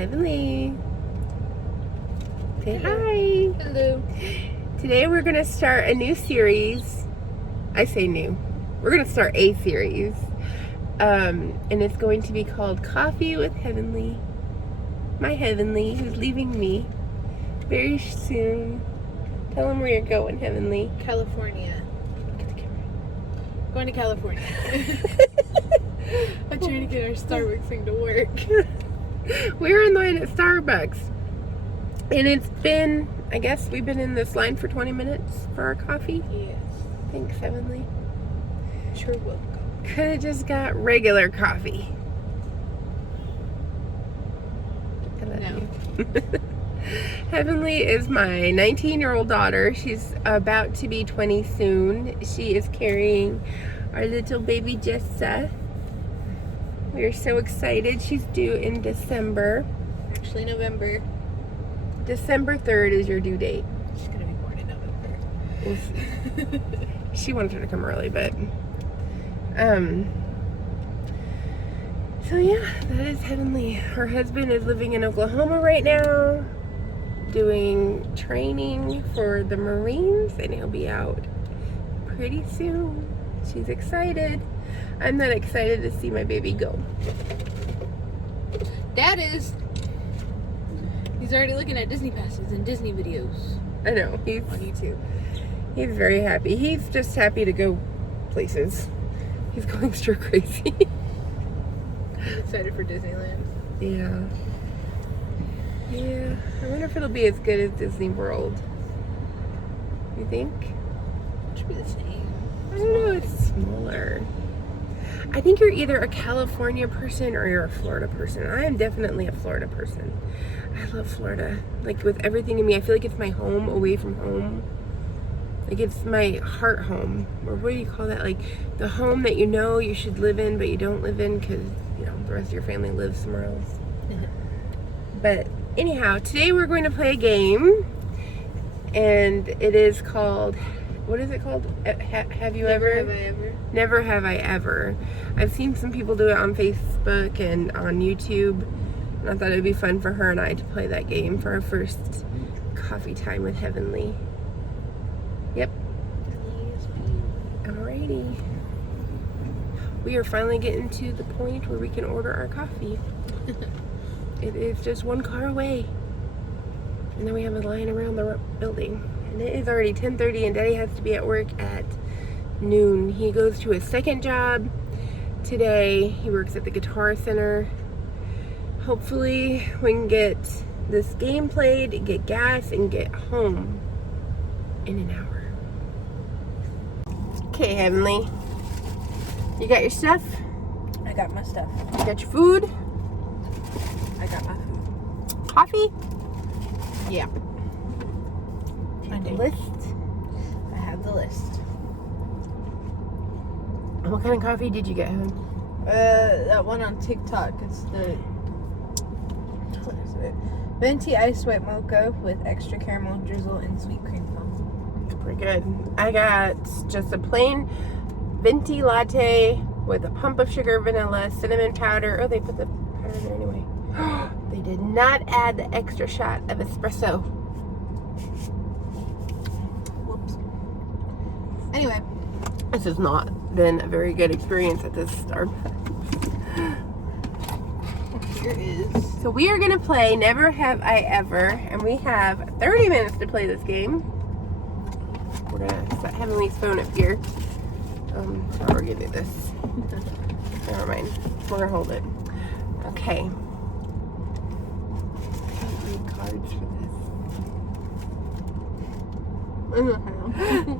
Heavenly. Say hi. Hello. Today we're going to start a new series. I say new. We're going to start a series. And it's going to be called Coffee with Heavenly. My Heavenly, who's leaving me very soon. Tell him where you're going, Heavenly. California. Look at the camera. Going to California. I'm trying to get our Starbucks thing to work. We're in line at Starbucks. And it's been, I guess we've been in this line for 20 minutes for our coffee. Yes. Thanks, Heavenly. Sure welcome. Could have just got regular coffee. I love No. you. Heavenly is my 19-year-old daughter. She's about to be 20 soon. She is carrying our little baby Jessa. We're so excited. She's due in December. Actually, November. December 3rd is your due date. She's going to be born in November. We'll see. She wanted her to come early, but so yeah, that is Heavenly. Her husband is living in Oklahoma right now, doing training for the Marines, and he'll be out pretty soon. She's excited. I'm not excited to see my baby go. Dad is. He's already looking at Disney passes and Disney videos I know, he's on YouTube. He's very happy. He's just happy to go places. He's going stir crazy. He's excited for Disneyland. Yeah. Yeah. I wonder if it'll be as good as Disney World. You think? It should be the same. I don't know. It's smaller. I think you're either a California person or you're a Florida person. I am definitely a Florida person. I love Florida. Like, with everything in me, I feel like it's my home away from home. Like, it's my heart home. Or what do you call that? Like, the home that you know you should live in, but you don't live in because, you know, the rest of your family lives somewhere else. But anyhow, today we're going to play a game. And it is called, what is it called? Have you ever? Have I ever? Never have I ever. I've seen some people do it on Facebook and on YouTube. And I thought it would be fun for her and I to play that game for our first coffee time with Heavenly. Yep. Alrighty. We are finally getting to the point where we can order our coffee. It is just one car away. And then we have a line around the building. And it is already 10:30 and Daddy has to be at work at noon. He goes to his second job today. He works at the Guitar Center. Hopefully we can get this game played, get gas, and get home in an hour. Okay, Heavenly. You got your stuff? I got my stuff. You got your food? I got my food. Coffee? Yeah. I The do. list? I have the list. And what kind of coffee did you get, Heaven? That one on TikTok. It's the what is it? Venti iced white mocha with extra caramel drizzle and sweet cream foam. Pretty good. I got just a plain venti latte with a pump of sugar, vanilla, cinnamon powder. Oh, they put the powder in there anyway. They did not add the extra shot of espresso. Whoops. Anyway, This has not been a very good experience at this Starbucks. here is. So we are going to play Never Have I Ever, and we have 30 minutes to play this game. We're going to set Heavenly's phone up here. I'll give you this. Never mind. We're going to hold it. Okay. I don't need cards for this.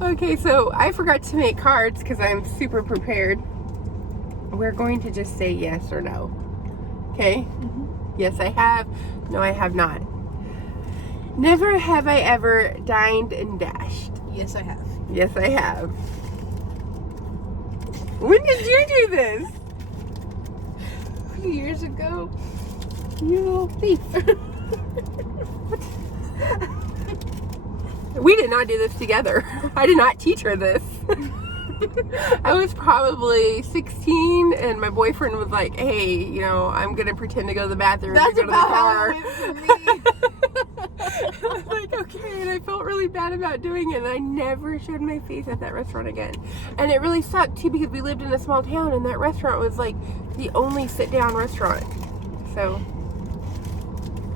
Okay, so I forgot to make cards because I'm super prepared. We're going to just say yes or no. Okay? Mm-hmm. Yes, I have. No, I have not. Never have I ever dined and dashed. Yes, I have. Yes, I have. When did you do this? A few years ago. You little thief. We did not do this together. I did not teach her this. I was probably 16, and my boyfriend was like, hey, you know, I'm going to pretend to go to the bathroom. That's to go about to the car. how it went for me. I was like, okay, and I felt really bad about doing it, and I never showed my face at that restaurant again. And it really sucked, too, because we lived in a small town, and that restaurant was, like, the only sit-down restaurant. So...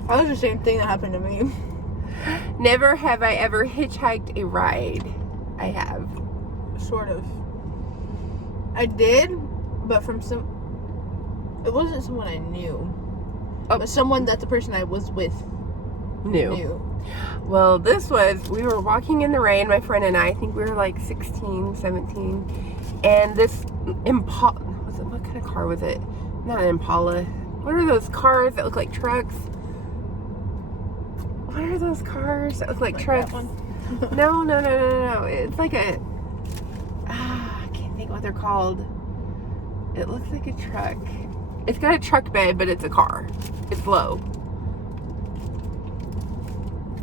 That was the same thing that happened to me. Never have I ever hitchhiked a ride. I have. Sort of. I did, but from some... It wasn't someone I knew. Oh. But someone that the person I was with knew. Well, this was, we were walking in the rain, my friend and I think we were like 16, 17, and this Impala, what kind of car was it? Not an Impala. What are those cars that look like trucks? What are those cars that look like trucks? That one? No. It's like a, I can't think what they're called. It looks like a truck. It's got a truck bed, but it's a car. It's low.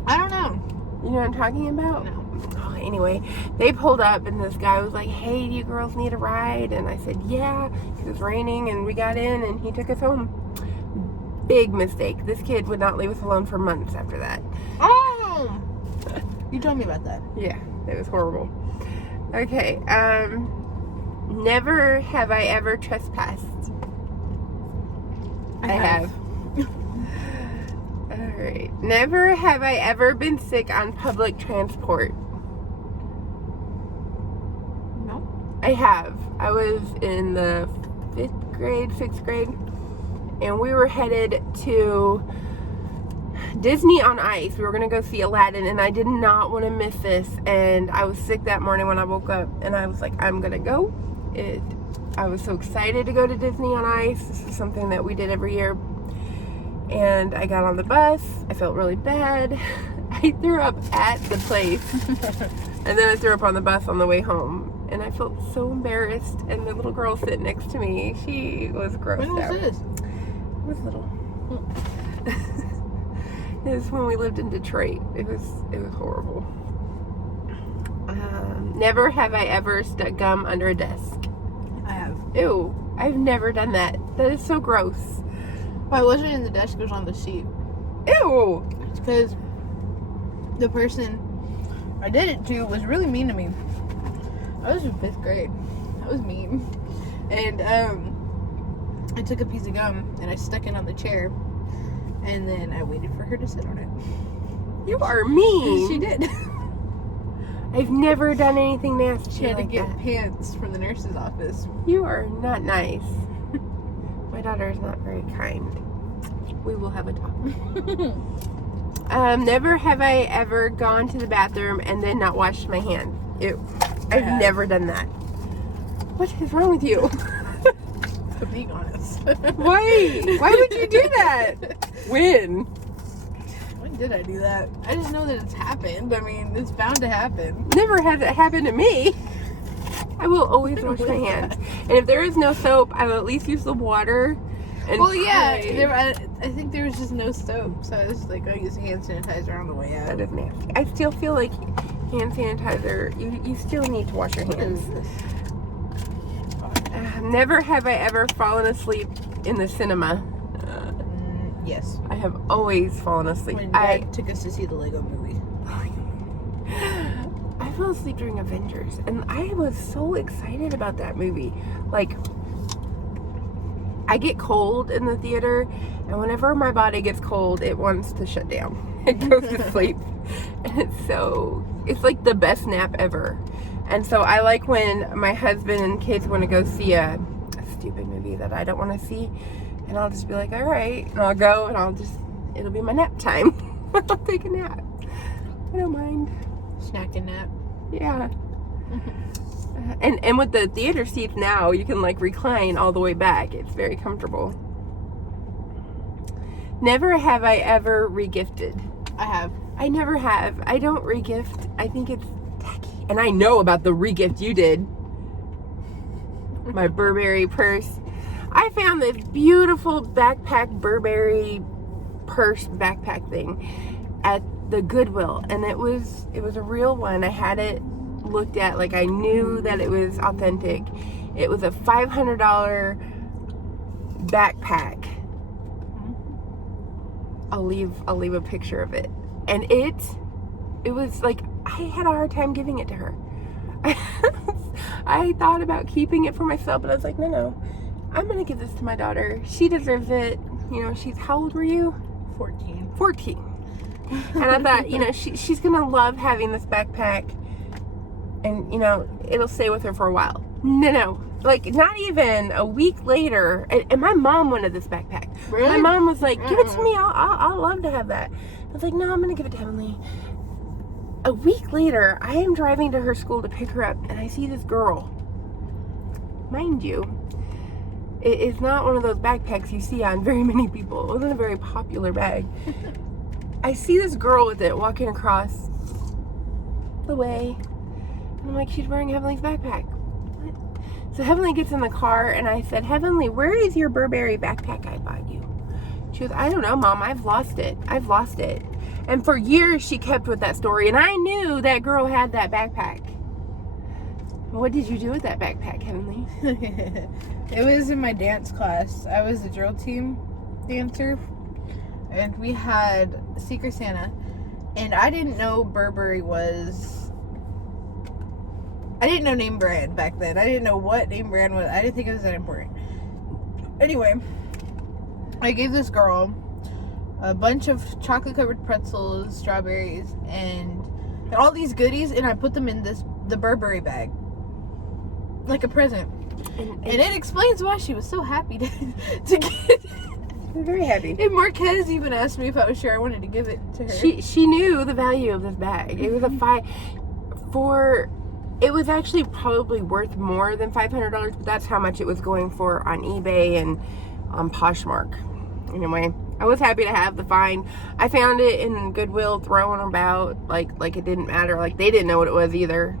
I don't know. You know what I'm talking about? No. Oh, anyway, they pulled up and this guy was like, hey, do you girls need a ride? And I said, yeah. It was raining and we got in and he took us home. Big mistake. This kid would not leave us alone for months after that. Oh! You told me about that. Yeah, it was horrible. Okay, never have I ever trespassed. I have. Alright. Never have I ever been sick on public transport. No. I have. I was in the 6th grade, and we were headed to Disney on Ice. We were going to go see Aladdin, and I did not want to miss this, and I was sick that morning when I woke up, and I was like, I'm going to go. I was so excited to go to Disney on Ice. This is something that we did every year. And I got on the bus. I felt really bad. I threw up at the place. And then I threw up on the bus on the way home. And I felt so embarrassed. And the little girl sitting next to me, she was grossed out. When was this? I was little. It was when we lived in Detroit. It was horrible. Never have I ever stuck gum under a desk. I have. Ew. I've never done that. That is so gross. Well, I wasn't in the desk, it was on the seat. Ew. It's because the person I did it to was really mean to me. I was in 5th grade. That was mean. And I took a piece of gum and I stuck it on the chair. And then I waited for her to sit on it. You are mean. She did. I've never done anything nasty. She had to like get that. pants from the nurse's office. You are not nice. My daughter is not very kind. We will have a talk. Never have I ever gone to the bathroom and then not washed my hands. Ew. I've never done that. What is wrong with you? To be honest. Why? Why would you do that? When? When did I do that? I just know that it's happened. I mean, it's bound to happen. Never has it happened to me. I will always wash my hands. And if there is no soap, I will at least use the water. And well, yeah, I think there was just no soap. So I was like, I'll use hand sanitizer on the way out. That is nasty. I still feel like hand sanitizer, you still need to wash your hands. Never have I ever fallen asleep in the cinema. Yes. I have always fallen asleep. When Dad took us to see the Lego movie. I fell asleep during Avengers, and I was so excited about that movie. Like, I get cold in the theater, and whenever my body gets cold, it wants to shut down. It goes to sleep. And it's like the best nap ever. And so I like when my husband and kids want to go see a stupid movie that I don't want to see, and I'll just be like, all right, and I'll go, and it'll be my nap time. I'll take a nap. I don't mind. Snack and nap. Yeah. And with the theater seats now, you can like recline all the way back. It's very comfortable. Never have I ever regifted. I have. I never have. I don't regift. I think it's tacky. And I know about the regift you did. My Burberry purse. I found this beautiful backpack Burberry purse backpack thing at the Goodwill, and it was a real one. I had it looked at, like I knew that it was authentic. It was a $500 backpack. I'll leave a picture of it. And it was like, I had a hard time giving it to her. I thought about keeping it for myself, but I was like, no, I'm gonna give this to my daughter. She deserves it. You know, how old were you? 14. And I thought, you know, she's gonna love having this backpack, and you know, it'll stay with her for a while. No, like not even a week later, and my mom wanted this backpack. Really? My mom was like, give it to me, I'll love to have that. I was like, no, I'm gonna give it to Heavenly. A week later, I am driving to her school to pick her up, and I see this girl. Mind you, it is not one of those backpacks you see on very many people. It wasn't a very popular bag. I see this girl with it walking across the way. And I'm like, she's wearing Heavenly's backpack. What? So Heavenly gets in the car, and I said, Heavenly, where is your Burberry backpack I bought you? She goes, I don't know, Mom. I've lost it. And for years, she kept with that story. And I knew that girl had that backpack. What did you do with that backpack, Heavenly? It was in my dance class. I was the drill team dancer. And we had Secret Santa. And I didn't know Burberry was... I didn't know name brand back then. I didn't know what name brand was. I didn't think it was that important. Anyway, I gave this girl a bunch of chocolate-covered pretzels, strawberries, and all these goodies, and I put them in the Burberry bag. Like a present. And it explains why she was so happy to get... I'm very happy. And Marquez even asked me if I was sure I wanted to give it to her. She knew the value of this bag. It was it was actually probably worth more than $500, but that's how much it was going for on eBay and on Poshmark. Anyway, I was happy to have the find. I found it in Goodwill thrown about like it didn't matter. Like they didn't know what it was either.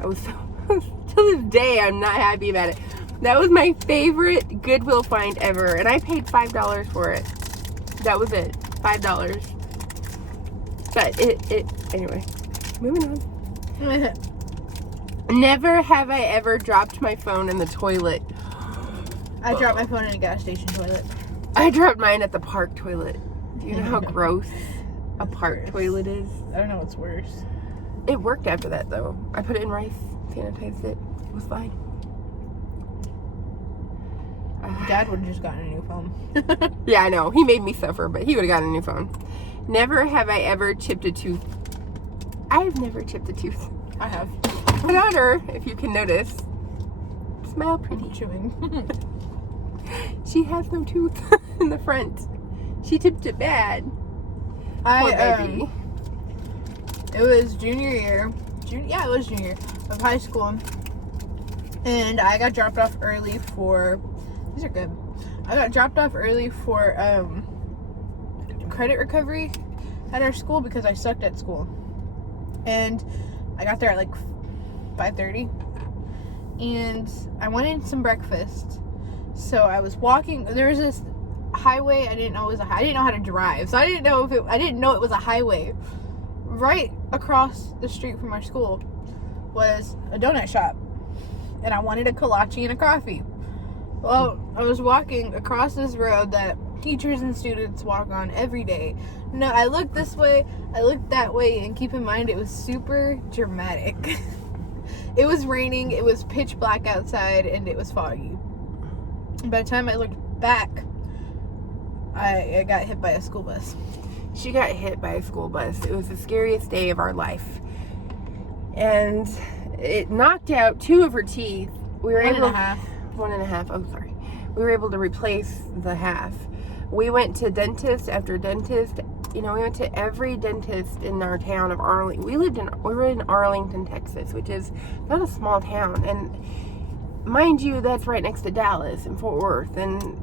I was so, to this day I'm not happy about it. That was my favorite Goodwill find ever, and I paid $5 for it. That was it, $5. But anyway, moving on. Never have I ever dropped my phone in the toilet. I dropped my phone in a gas station toilet. I dropped mine at the park toilet. Do you know how gross a park toilet is? I don't know what's worse. It worked after that though. I put it in rice, sanitized it. It was fine. Dad would have just gotten a new phone. Yeah, I know. He made me suffer, but he would have gotten a new phone. Never have I ever chipped a tooth. I've never chipped a tooth. I have. My daughter, if you can notice, smile pretty. Chewing. She has no tooth in the front. She chipped it bad. Poor baby. It was junior year. It was junior year of high school. And I got dropped off early for... These are good. I got dropped off early for credit recovery at our school because I sucked at school. And I got there at like 5:30. And I wanted some breakfast. So I was walking. There was this highway. I didn't know how to drive. So I didn't know it was a highway. Right across the street from our school was a donut shop. And I wanted a kolache and a coffee. Well, I was walking across this road that teachers and students walk on every day. No, I looked this way, I looked that way, and keep in mind it was super dramatic. It was raining, it was pitch black outside, and it was foggy. By the time I looked back, I got hit by a school bus. She got hit by a school bus. It was the scariest day of our life. And it knocked out 2 of her teeth. We were able 1.5. Oh, sorry. We were able to replace the half. We went to dentist after dentist. You know, we went to every dentist in our town of Arlington. We were in Arlington, Texas, which is not a small town. And mind you, that's right next to Dallas and Fort Worth. And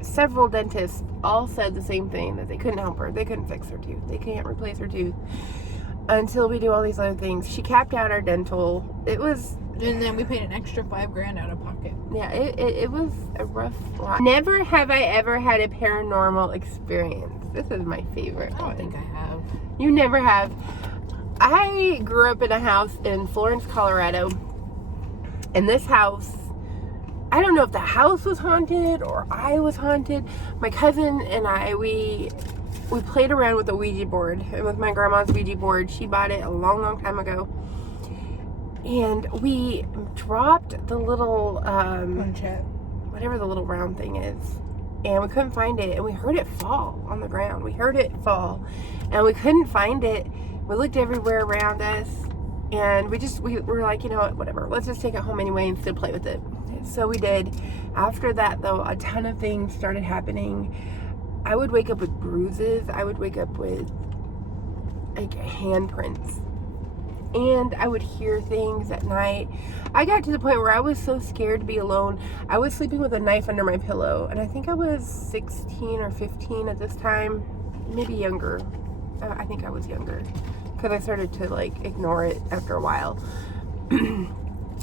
several dentists all said the same thing, that they couldn't help her. They couldn't fix her tooth. They can't replace her tooth until we do all these other things. She capped out our dental. It was... And then we paid an extra $5,000 out of pocket. Yeah, it was a rough ride. Never have I ever had a paranormal experience. This is my favorite I don't one. think I have. You never have. I grew up in a house in Florence, Colorado. And this house, I don't know if the house was haunted or I was haunted. My cousin and I, we played around with a Ouija board. It was my grandma's Ouija board. She bought it a long, long time ago. And we dropped the little, whatever the little round thing is. And we couldn't find it. And we heard it fall on the ground. We heard it fall. And we couldn't find it. We looked everywhere around us. And we were like, you know what, whatever. Let's just take it home anyway and still play with it. So we did. After that, though, a ton of things started happening. I would wake up with bruises. I would wake up with, like, handprints. And I would hear things at night. I got to the point where I was so scared to be alone. I was sleeping with a knife under my pillow. And I think I was 16 or 15 at this time. Maybe younger. I think I was younger. Because I started to, like, ignore it after a while.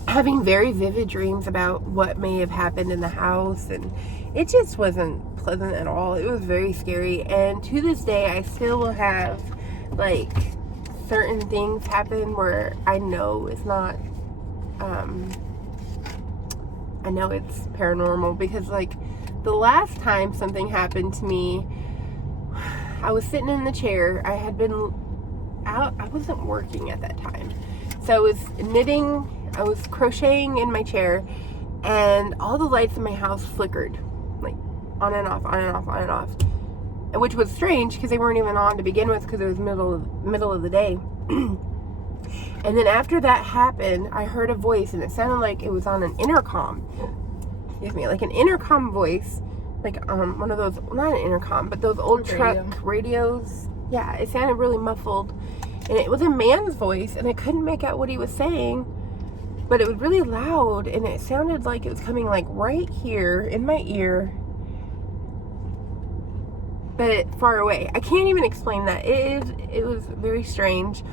Having very vivid dreams about what may have happened in the house. And it just wasn't pleasant at all. It was very scary. And to this day, I still will have, like, certain things happen where I know it's not, I know it's paranormal. Because, like, the last time something happened to me, I was sitting in the chair. I had been out. I wasn't working at that time. So I was knitting. I was crocheting in my chair. And all the lights in my house flickered. Like, on and off, on and off, on and off. Which was strange because they weren't even on to begin with because it was middle of the day. And then after that happened, I heard a voice and it sounded like it was on an intercom. Excuse me, like an intercom voice. Like one of those, not an intercom, but those old truck radios. Yeah, it sounded really muffled. And it was a man's voice and I couldn't make out what he was saying. But it was really loud and it sounded like it was coming like right here in my ear. But far away. I can't even explain that. It was very strange.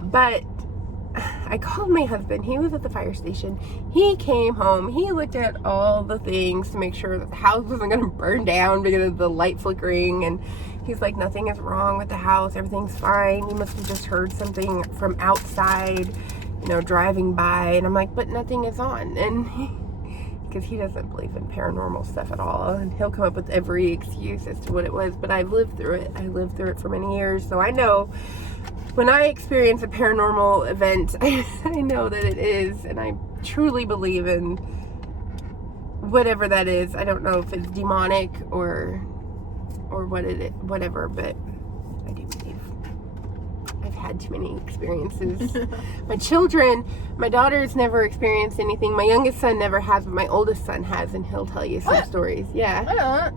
But I called my husband. He was at the fire station. He came home. He looked at all the things to make sure that the house wasn't going to burn down because of the light flickering. And he's like, nothing is wrong with the house. Everything's fine. You must have just heard something from outside, you know, driving by. And I'm like, but nothing is on. And because he doesn't believe in paranormal stuff at all. And he'll come up with every excuse as to what it was. But I've lived through it. I lived through it for many years. So I know when I experience a paranormal event, I know that it is. And I truly believe in whatever that is. I don't know if it's demonic or what it is, whatever. But I do believe. I've had too many experiences. My daughter's never experienced anything. My youngest son never has, but my oldest son has, and he'll tell you some stories. Yeah. I don't.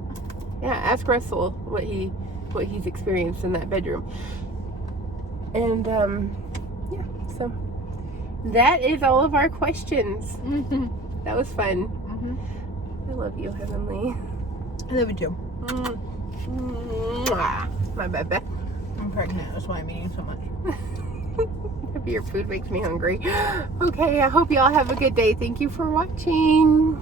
Yeah, ask Russell what he's experienced in that bedroom. And yeah, so that is all of our questions. Mm-hmm. That was fun. Mm-hmm. I love you, Heavenly. I love you too. My baby. I'm pregnant. That's why I'm eating so much. Your food makes me hungry. Okay, I hope you all have a good day. Thank you for watching.